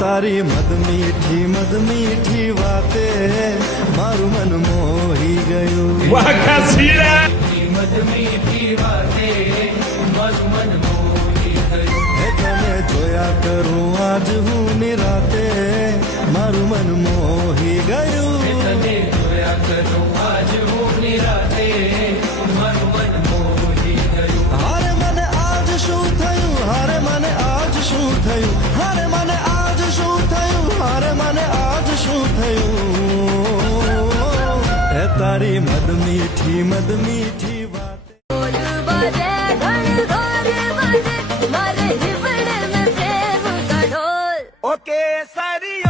તારી મદ મીઠી વાતે મારું મન મોહી ગયું. વાહ કાશીરા મદ મીઠી વાતે મારું મન મોહી ગયું. હે તને જોયા કરું આજ હું નિરાતે મારું મન મોહી ગયું. તને જોયા કરું આજ હું નિરાતે મારું મન મોહી ગયું. હારે મને આજ શું થયું, હારે મને આજ શું થયું, હારે મને આજ શું થયું, હારે મને આજ શું થયું. હે તારી મદ મીઠી વાત. ઓકે સારી